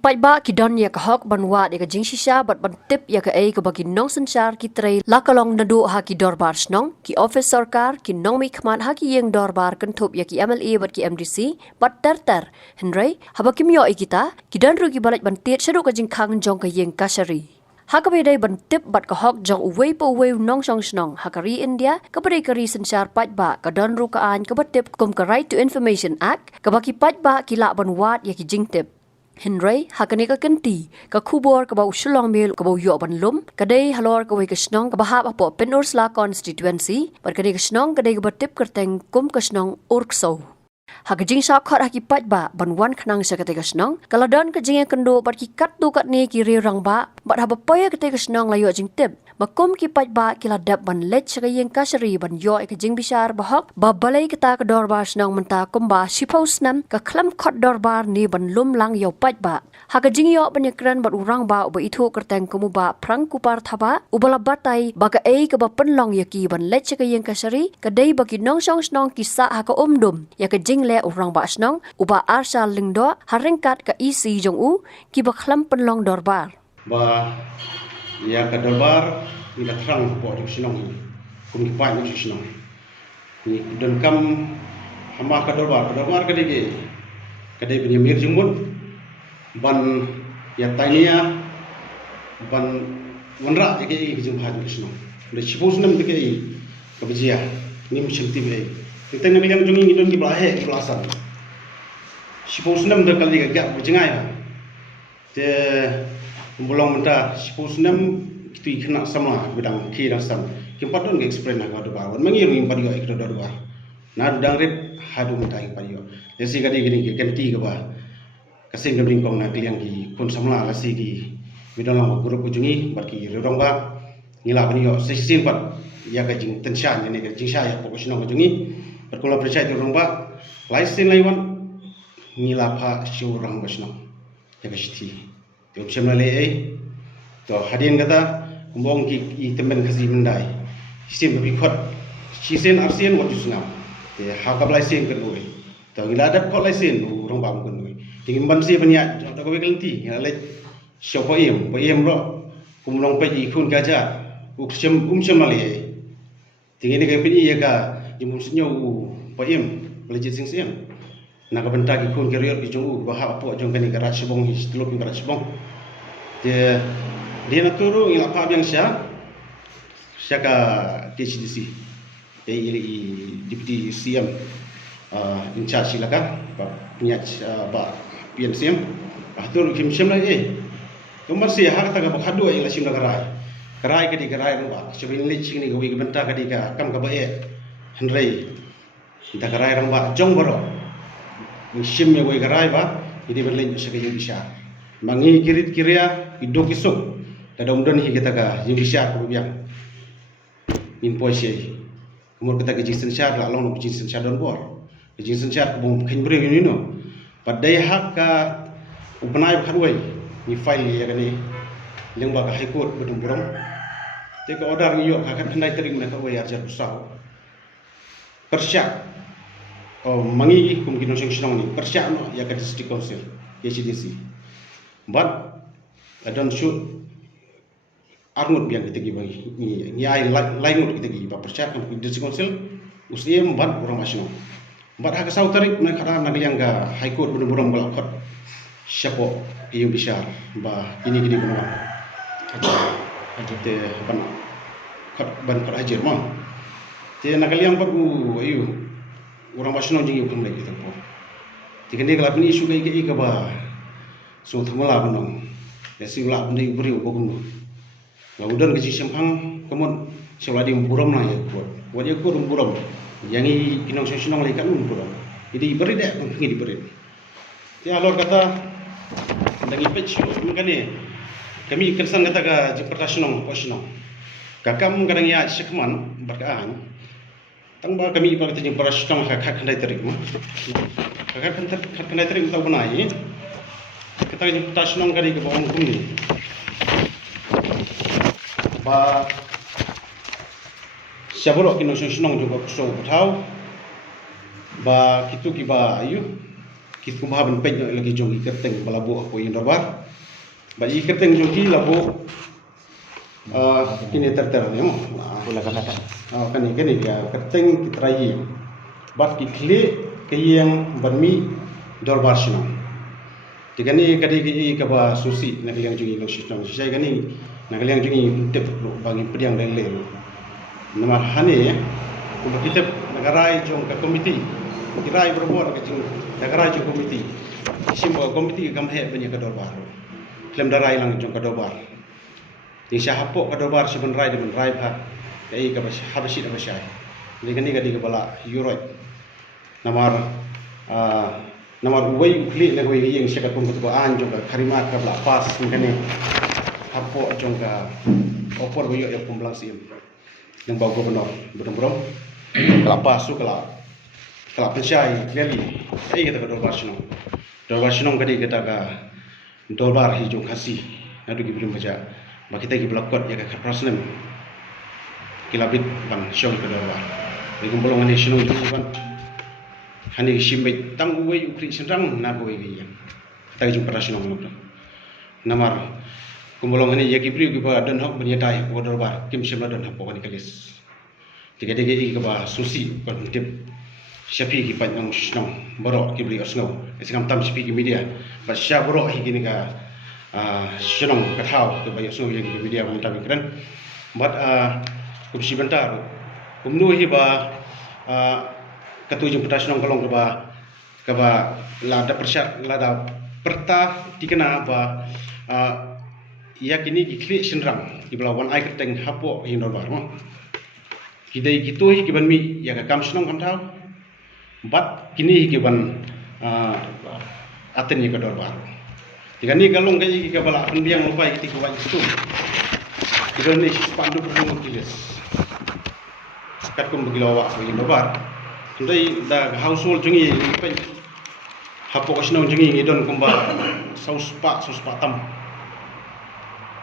paiba ki don ya ka hok banwa de ka jing shisha bat ban tip ya ka ei ka bagi nong sanchar ki trei lakalong nadu ha ki dorbar snong ki office sarkar ki nong mi khman ha ki yeng dorbar kan thup ya ki MLA bat ki MDC bat tar henry haba kim yo ikita ki don ru ki balaj ban tet sharu ka jing khang jong ka yeng kashari Hakabedai bantip bat kahok jong uwei po uwei nong song snong hakari India kepada kari sensar pajba kadon rukaan kebatip kum ke Right to Information Act kebaki pajba kila banwat ya ki jingtip Henry hakani ka kenti ka kubor ka bau shulong mil ka bau yo ban lum kadai halor ka wei ka snong ka bahap apo Penursla constituency bar kadai ka snong kadai ka batip kerteng kum ka snong urkso Hagajing shop khot haki pajba banwan khnang sa katega snong kaladon ka jinge kendo bat ki kat tu kat ni ki rirang ba bat haba poya katega snong layo jing tip makum ki pajba kila dap ban let sa yeng kasari ban yo ka jing bisar bahok ba balai kita ka dorbar snong menta kumba shipos nam ka klam khot dorbar ni ban lum lang yo pajba hagajing yo ban yakran bat urang ba uba itu kerteng kumu ba prang kupar thaba ubala batai baga ei ka ba penlong yaki ban let sa yeng kasari kadai bagi nong song snong kisa ha ka umdum ya ka jing le urang ba snong uba arsal lingdo haringkat ka isi jong u ki baklam penlong dorbar ba ya ka dorbar ni ka trang po di snong kum ki pa ni snong ni don kam hama ka dorbar ka dige ka dei bin mir jumut ban ya tania ban wanra ya ke ki jum ha di snong le chipus nam de ke ka bijia nim shakti be kita nak bilang jungi idon ki belahe ki belasan. Siposnam dah kali gak berjengai lah. Te belum mentah siposnam itu ikhna sama bidang ki dan sam. Kimpat don explain nak ada bawan. Mengiru impad yo ikro dua. Nah dang red hadu mentah impad yo. Jadi kadi gini ki ganti ke ba. Kasing gabring kong nak yang ki pun samla lasi ki bidang lang grup jungi baki rorong ba. Ngila bani yo sesin pat ya ka jing tenshan ni ka jing sha ya pokok sinong jungi. Berkulah percaya di rumah, laisin laiwan nila pa siurang basno, ya kesti. Tiap semua lei, to hadian kata, kumbong ki temen kasih mendai, sistem berikut, sistem arsian waktu sunam, te hakap laisin kedua, to nila ada kok laisin urang bang kedua. Tingin bansi banyak, tak kau berkelanti, nila lei siapa iem ro, kumulong pergi ikut gajah, sem malai. Tingin ni kau pergi ya ka. Jumum senyau paim pelajit sing siang nak bentar ki kun kerior ki jung bahap apa jong kani garat sebong hi teluk garat sebong dia nak turu ila pa yang syaka TCDC ili deputy CM in charge silakan punya ba PNCM atur kim semla kumar si hak ta ga khadu ila sim garai ke di garai ba sebin lich ni go wi bentar ka di ka kam ka ba Henry, kita kerai ramba jong baro, musim yang gue kerai ba, jadi berlain sebagai bisa. Mangi kirit kiria, idok isuk, kada umdan hi kita ka, yang bisa aku biang. Info sih, kemudian kita kerja sensar, lalu nak kerja sensar don bor, kerja sensar kubung kain beri ini no. Padai hak ka upenai berkadui, ni file ya kan ni, yang baga high court bedung burung. Teka order ni yo, akan hendak terima nak kau ajar besar. Persyak mangi kemungkinan senang ni persyak no ya ke district council HDC but I don't shoot arngut biang kita gibangi ni ai lain kita gi ba persyak ke district council usiem ban orang masno but hak sau tarik nak kada nak yang ga high court buram balakot siapa yang bisa ba ini gini guna te ban kat hajar mah Tiada nak kalian baru, ayu orang masuk nongji yang lagi tu pun. Jika dia kalau ni isu ke bah, so thamala benong, jadi ulah benda beri ubagun. Kalau udah kerja sempang, kemudian seolah dia buram lah ya kuat. Wajah kuat buram, yang ini kinong senang lagi kan buram. Jadi beri dek, mungkin diberi. Tiada alor kata, lagi patch, mungkin ni kami kesan kata ke jepertasional, posional. Kakam kadang ya sekman berkaan. Tangba kami pada tanya perasaan hak kendai terik mah. Hak kendai terik tahu benai. Kita tanya perasaan kali ke bawang kumi. Ba siapa kino senang juga so tahu. Ba kitu ki ba ayu kita kumah ban pej lagi jong ikerteng balabu aku yang dorbar ba ikerteng jong ki labo kini terter ya mo Boleh kata. kani ya kerteng kitrai bat kikle kayang banmi dorbar sino tikani kadi ki ka ba susi nagaliang jungi lo sino sai kani nagaliang jungi tep bagi pediang lele namar hane kuma kita nagarai jong ka komiti kirai berbor ka jong nagarai jong komiti simba komiti kam he banya ka dorbar klem darai lang jong ka dorbar di syahapo ka dorbar siban rai de rai pha ei ka habashi da bashai digani gadi ka bala yuroi namar namar uwai ukli na goi yeng syakat pun ko an jong ka karima ka bla pas ngane hapo jong ka opor goyo ya pumblang sim yang bau gubernur betul-betul kalau pasu kalau pensyai kali kita ke dorbar sinong kadi kita ke dorbar hijau kasih nadu gibrim baca bagi kita gibla kot ya ke prasnem kilabit ban syong ke dorbar di gumbolongan ni sinong itu ban hani shimbet tang uwe ukri senrang na uwe gi kita jumpa sinong namar gumbolongan ni ya gibri giba dan hok bernyata ko dorbar kim simla dan hok pokoni kalis tiga i ba susi kon tip syafi ki pan ng snong borok ki beli osno esam tam syafi ki media ba sya borok hi ki ka snong ka thau ke ba osno yang ki media ban tam kren but kum si bentar kum nu hi ba katu jung peta snong kolong ka ba lada persyak lada perta dikena ba yakini ki kli senrang ki belawan ai keteng hapo hi norbar mo kidai gitu hi kiban mi ya ka kam snong kam thau bat kini hi kiban aten ni ka dorbar tigani galong kai ki ka bala pun biang lupai ki ko itu kidan ni spandu perlu kiles kat kum begilawa ko hi dorbar ndai da household jungi pai hapo ko snong jungi ngidon kumba saus pa tam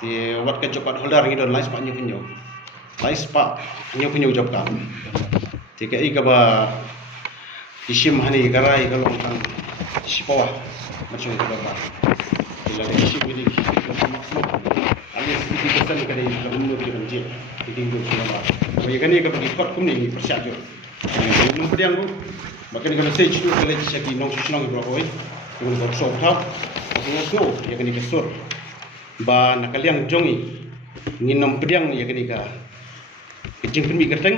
ti wat ka jokat holder ngidon lais pa nyu punyo lais pa nyu punyo job ka ti ka i ka ba isim hani garai galong kan sipawa macam itu ba ila isim ini maksud ali sedikit pesan ka dei ka mundur ki banjir ti tinggu sila ba ya kani ka bagi kot kum ni persyak jo nung pediang bu makan kalau saya cuci kalau saya nong senang ibu oi dengan workshop tau aku ya kani ka sur ba nakaliang jongi nginom pediang ya kani ka kecing pun kerteng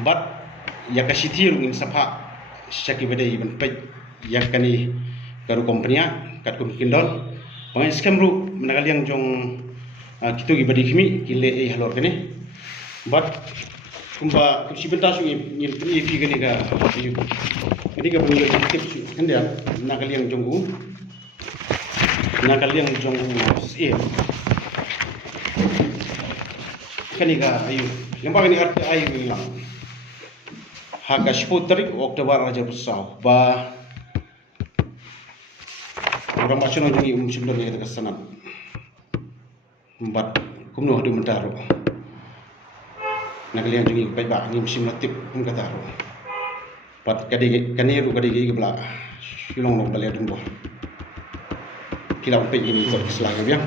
bat ya kasitir ngin sapa syaki bedai ban pej ya kani karu kompanya kat kum kindol pangai skam ru menakaliang jong kitu gi badi kimi kile halor kani bat kumba si benta su ngin ni fi kani ka ayu kani ka bunyi tip su kendia nakaliang jonggu nakaliang jonggu kani ka ayu yang paling arti ayu bilang haka 10 tarik Oktober aja besau ba orang macam orang yang sebenarnya kita kesanan empat kumno di mentaro nakalian jungi pai ba ni musim latip kum kataro pat kadi kaniru kadi gi bla silong long bale dumbo kilau pe ini ko keselangan biang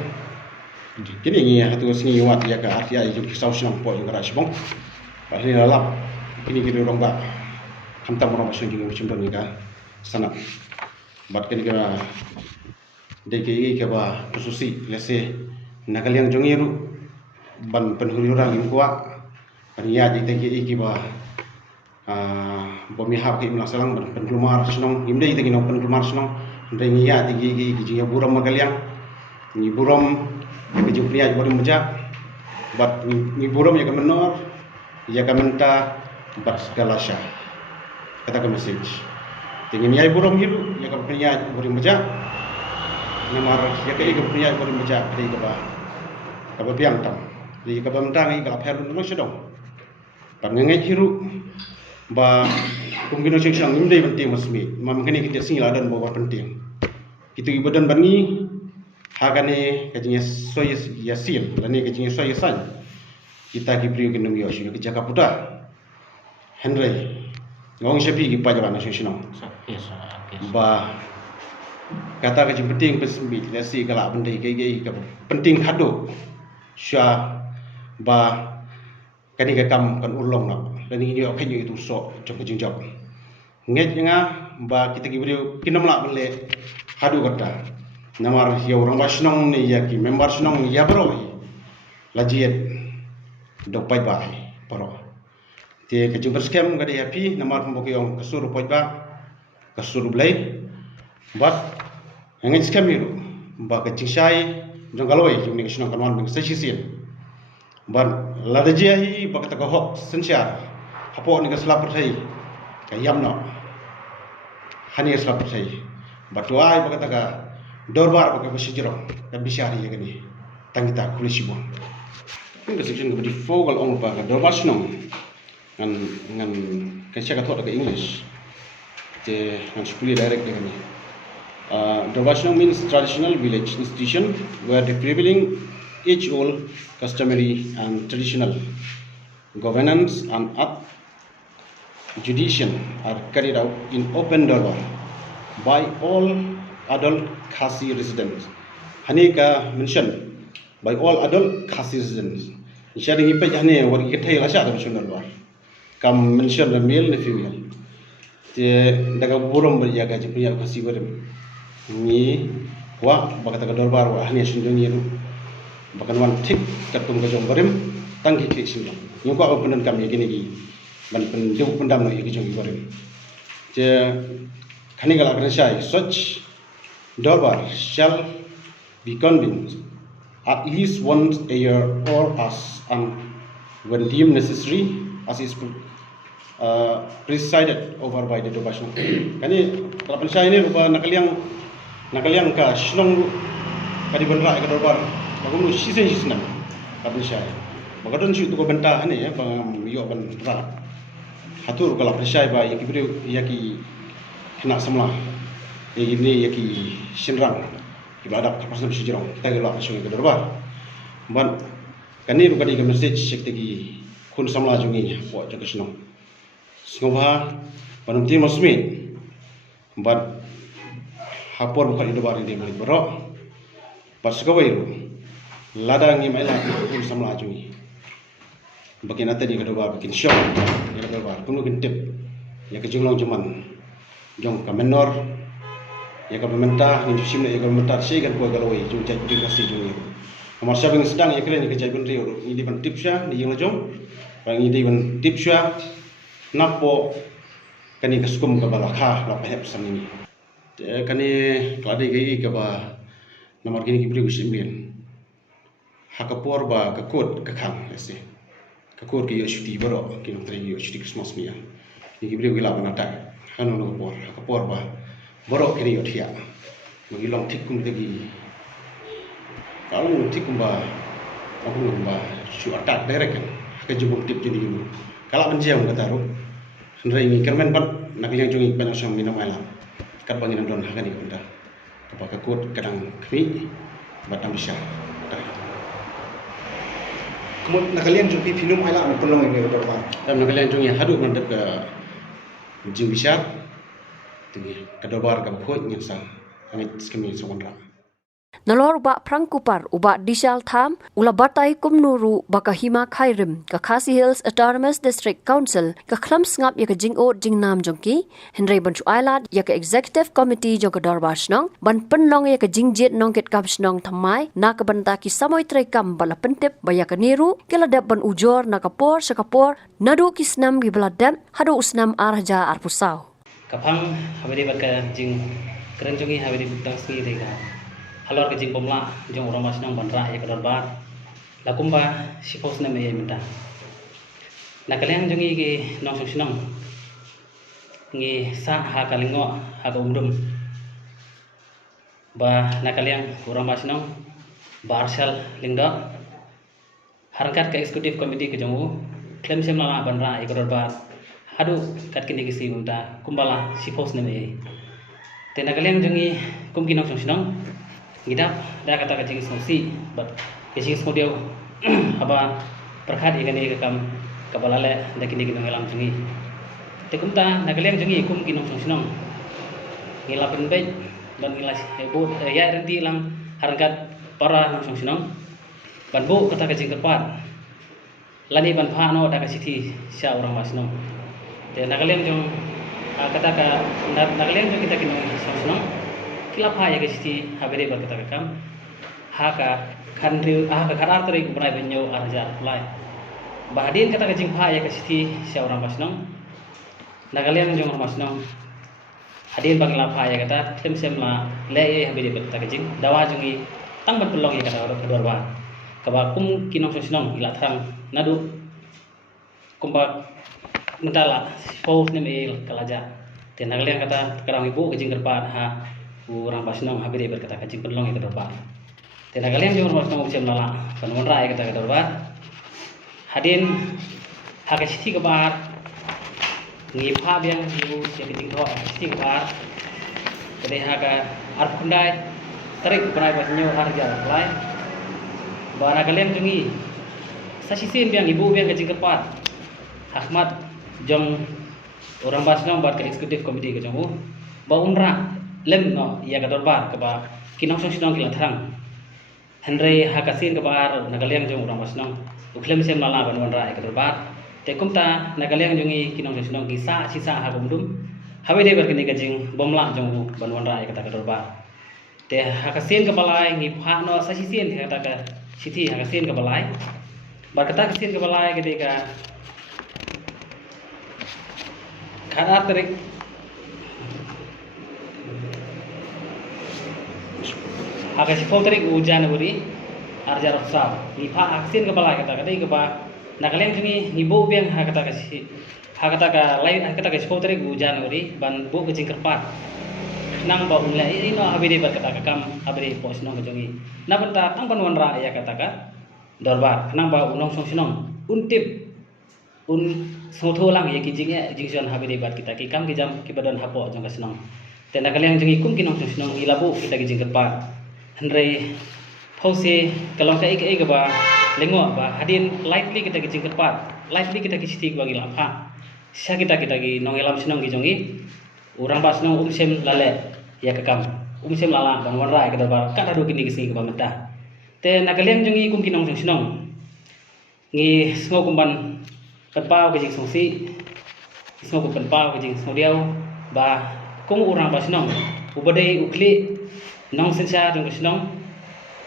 kini ngi hatu singi wat ya ka arti ai jungi saus nang po yung rasbong pasti lalap kini kita orang ba kamtam orang macam jungi musim doni ka sana bat kini ka DKI ke ba khususi lese nakaliang jongiru ban penhuluran imkuwa paniya di DKI ke ba bomi hab ke imlasalang ban penhlumar snong imde ite kino penhlumar snong ndai ngiya DKI ke jinga buram magaliang ni buram ke jumpriya borim meja bat ni buram ya kamenor ya kamenta bat galasha kata ke message tingin ya buram hiru ya kampriya borim meja namar ya ke kampriya borim meja ke ba ka biang tam di ka bamtang i ka pherun no sedong pangengai hiru ba kumgino seksang imdai penting masmi mam kene kita singla dan bawa penting itu ibadan bani hagane kajinya soy yasil lani kajinya soy yasan kita gibriu kinum yoshi ke jaka puta henry ngong sepi gi pajaban sesino ba kata ke penting pesmi lesi kala bendai ke penting hado sya ba kani ka kam kan ulong na lani ni ok ni tu so jok jingjak nget nga ba kita gibri kinamla bele hadu kata namar ya orang basnong ni ya ki member snong ya bro lajiet dok pai bai paro te ke jumper scam ga dia happy namar pemboki yang kasur pai ba kasur blai bat nget scam ni ba ke cingsai jong galoi jong ni snong kanwan beng sesisin ban ladajia hi ba kata hok sensiar hapo ni ka slap pertai ka yamno hani slap pertai batuai ba kata ka dorbar ba ka besijro ka bisyari ya gani tangita kulisibo ini section ke di fogal ong ba ka dorbar snong ngan ka siya ka thot ka english je ngan skuli direct ka ni dorbar snong means traditional village institution where the prevailing age-old, customary and traditional governance and jurisdiction are carried out in open door by all adult Khasi residents. Hani ka mention by all adult Khasi residents. Sharing ipa jahne war ikethai lasha ta mention door. Kam mention the male and female. Te daga burom berjaga jepunya Khasi berem. Ni wa bakata ka dorbar wa hani sundong yeru. Bahkan wan tik katung kejong berim tangki klik sindong. Yung ko penan kami gini gi ban pendu pendam no kejong berim. Je khani gala kan sai such dorbar shall be convened at least once a year or as and when deemed necessary as is presided over by the Dobashno. Kani kalau pensai ini rupa nakaliang ka shnong kadi benra ka dorbar. Bagulu sisen kabin syai bagadon syu to benta ane ya bang yo ban ra hatur kala persai ba yaki bri yaki kena samla ini yaki sinrang ibadat kapasna sijrong tagela pasung ke dorbar ban kani ru kadi ke message sektegi kun samla jungi po jakasno sngobha banum ti masmi ban hapor bukan dorbar ini malik bro pas kawai ladang ni mai la kun samla jungi bakin ate ni kadorbar bakin syok ni kadorbar kun kin tip ya ke jinglong jaman jong ka menor ya ka pemerintah ni sim ya ka pemerintah sei kan ko galoi jung cai di kasih jungi amar sabing sedang ya kren ni ke jai ben rio ni di ban tip sya ni jing lajong bang ni di ban tip sya napo kani kaskum ka balakha la pehep sam ni kani klade gi ka ba namar kini kibri usimien hakapor ba kakot kakang ese kakor ki yoshti baro ki ntre yoshti Christmas mia ni kibri gila banata hanu no por hakapor ba baro kini yothia magi long thik kum tegi kalung thik kum ba apung ba shu attack direct ka jubum tip jini gimu kala banjam kata ro ndrai ni kermen bat nak yang jungi banyak sang minam ala kat bangin don hakani kunda apa kakot kadang kmi batang bisa kemudian nakalian jumpi film ala na penolong ini dorbar nakalian jungi hadu mandap ke jing bisa tingi kadorbar ka phoj nya sang amit skemi songondra Nalor ba prangkupar uba disal tham ula batai kumnuru baka hima khairim ka Khasi Hills Autonomous District Council ka khlam ngap ya ka jingo jingnam jongki Henry Banchu Island ya ka Executive Committee jong ka dorbar snong ban penlong ya ka jingjit nong ket kap snong thamai na ka banta ki samoy trai kam bala pentep baya ka niru keladap ban ujor na kapor sakapor nadu kisnam gi baladam hadu usnam arja arpusau kapang haberi baka jing keren jongi haberi butang sgi dega halor ke jing pomla jong orang masnang bandra ya kadorbar lakumba sipos na me minta nakalian jongi ke nong sunang ngi sa ha kalingo ha ka umdum ba nakalian orang masnang barsal lingda harkat ke executive committee ke jongu klaim semla bandra ya kadorbar hadu kat kini kisi minta kumbala sipos na me te nakalian jongi kumki nong sunang gidap dah kata kecing songsi but kecing song dia apa perkhat ikan ni kam kabalale dah kini kita ngalam jungi te kumta nakaliang jungi kum kinong song sinong ngila penbej ban ngila ibu ya renti lang harangkat para nang sinong ban bu kata kajing tepat lani ban pha no da ka sithi sya orang masnong te nagalem jong kata ka nagalem jong kita kini sinong kila pha ya ka sithi habere bar kata kam ha ka khandri ka karar tari ku banai benyo arja lai bahadin kata kajing pha ya ka sithi sya orang masnong nagalem jong orang masnong hadin bang la pha ya kata klem sem la le habere bar kata kajing dawa jongi tang ban pelong ya kata kedua ba kaba kum kinong sinong ila thang nadu kumba mentala pau nem kalaja te nagaleng kata karang ibu kajing kerpat ha urang pasnong habire berkata kajing pelong ya kedua ba te nagaleng jong pasnong ucem lala panwan rai kata kedua ba hadin ha ka sithi kabar ngi pha biang ibu ya kajing tho sithi kabar kade ha ka ar kundai tarik berai basnyo harja lai bara kalian jungi sasisin biang ibu biang kajing kepat Ahmad jong orang basnong bat ke eksekutif komite ke jongu ba unra lem no ya ka dorbar ke ba kinong sinong kila thrang Henry hakasin ke bar nagaliang jong orang basnong uklem sem lala ban wanra ke dorbar te kumta nagaliang jungi kinong sinong kisa sisa ha kumdum hawe de ber kini kajing bomla jongu ban wanra ke ta dorbar te hakasin ke balai ngi pha no sasisin kata ka sithi hakasin ke balai bar kata kasin ke balai ketika khana tarik hakasi pol tarik ujan buri arja raksa ngi pha hakasin ke balai kata ke ba nakaleng jungi ngibo biang hakata kasi hakata ka lain hakata kasi pol tarik ujan buri ban bu kecing kerpat nang ba unla ino habire bar kata kam habire pos nong jongi na banta tang panwan ra ya kata ka dorbar nang ba unong song sinong untip un sotho lang ya kijing ya jingson habire bar kita ki kam ki jam ki badan hapo jong kasnong tenda kaliang jongi kum kinong song sinong ilabu kita ki jing kerpat henre pause kalau ka ik ba lengo ba hadin lightly kita ki jing kerpat lightly kita ki sithi ba gilam ha sya kita ki nong elam sinong ki jongi urang basnong sem lale ya kakam sem lala ban wanra ke dabar kata do kini kisi ke bamenta te nakalem jongi kum kinong sinong ngi sngo kumban patpau ke jing songsi sngo kumban pau ke jing snodiau ba kum urang basnong ubade ukli nong sensa jong sinong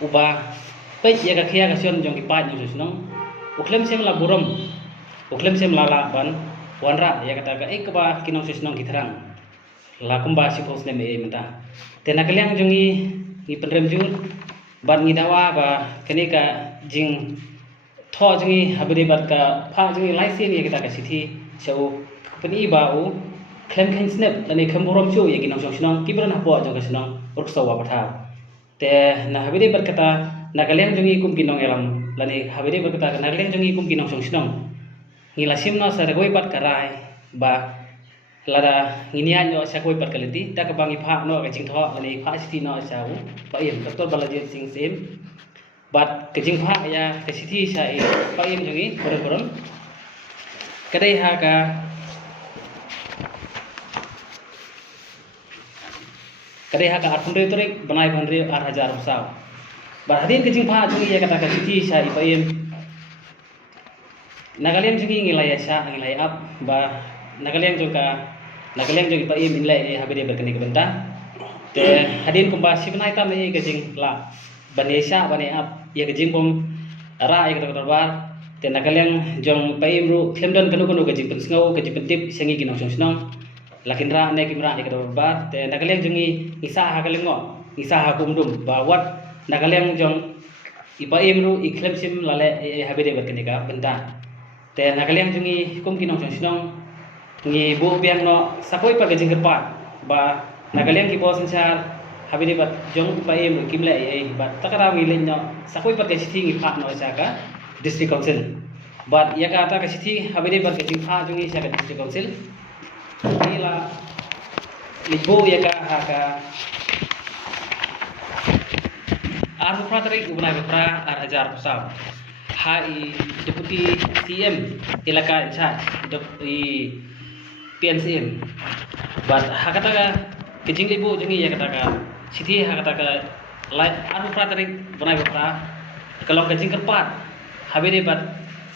uba pe ya ka khia ka sion jong ki pa jong sinong uklem sem la burom uklem sem lala ban wanra ya kata ka ek ba kinong sinong ki thrang lakum ba si pos ne me menta tena kaliang jungi ngi pendrem jun ban ngi dawa ba kene ka jing tho jungi habri bat ka pha jungi laisen ye kita ka sithi chau pani ba u klem khen snap lani khamborom chu ye kinong sinong kibran hapo jong ka sinong urkso wa patha te na habri bat kata na kaliang jungi kum kinong elam lani habri bat kata na kaliang jungi kum kinong sinong ngi lasim no sargoi pat karai ba lada nginia nyo sa koi pat kaliti ta ka bangi pha no ka jing tho ani pha sithi no sa u pa im dr balajit singh sem bat ka jing pha ya ka sithi sa e pa im jongi koron kadai ha ka arthundre torik banai banre 8000 saw bar hadin ka jing pha jongi ya kata ka sithi sa e pa im nagalem jongi ngilaya sa ngilaya ap ba nagalem jong pa im inlai habire berkeni ke benta te hadin kumba sibnai tam e gajing la banesha bane ap ye gajing bom ra e kata bar te nagalem jong pa im ru klemdon kanu gajing pensngau gajing pentip sengi kinong sinong lakin ra ne kimra e kata bar te nagalem jongi isa ha kalengo isa ha kumdum ba wat nagalem jong ipa im ru iklem sim lale e habire berkeni ka benta te nagalem jongi kum kinong sinong ngi bu biang no sakoi pa gajing kerpat ba nagaleng ki bos sensar habire bat jong pa em kimle e bat takara wi len no sakoi pa ke sithi ngi phat no saka district council bat ya ka ta ke sithi habire bat gajing pha jungi saka district council ila libo ya ka ha ka ar pratari ubnai pra 8000 pesam hai deputy CM ilaka incharge i PNCM but hakata ka kejing ibu jengi ya katakan siti ha katakan lai anu pratarik banai bapra kalau kejing kerpat habis bat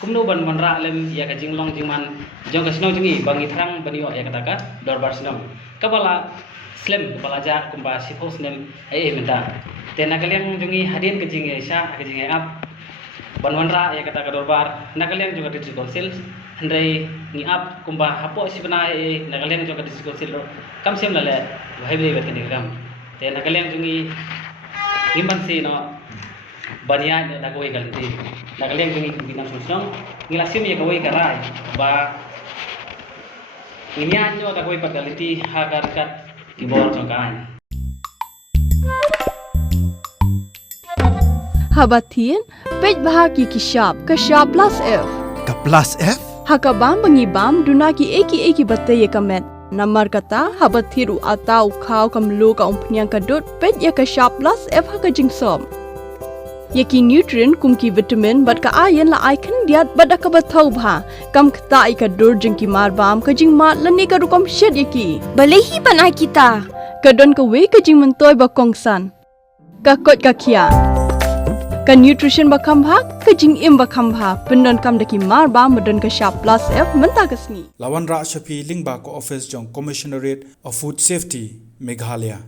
kumno ban manra lem ya kejing long jingman jong kasino jengi bangi terang banio ya katakan dorbar senong kabala slim kepala jak kumpa sipos nem minta tena kalian jengi hadin kejing ya kejing up ban manra ya katakan dorbar na kalian juga di konsil Andai ni up kumpa hapo si bena nakaliang juga di konsil kam sem lale wahai beli betul ni kam te nakaliang jungi iman si no bania na kawai galti nakaliang jungi kumbina susong ngilasim ya kawai karai ba ngian jo kawai pagaliti hagar kat kibor jongkan Habatin pej bahagi kishab kashab plus F Ka plus F? Hakabam bangibam dunaki eki batte yekamet namar kata habathiru atau kau kamlu ka umpnyang kadut pet yakashap plus F haka jingsom yaki nutrient kumki vitamin bat ka ayen la icon diat bat ka bathau bha kam kta ikadur jingki marbam ka jingmat lani ka rukom shed yaki balehi banai kita kadon ka we ka jingmentoy ba kongsan ka kot ka kia ka nutrition bakam bha ka jing im bakam bha pendon kam daki mar ba modon ka sharp plus F menta kasni Lawan Ra Shafi Lingba ko office jong Commissionerate of Food Safety Meghalaya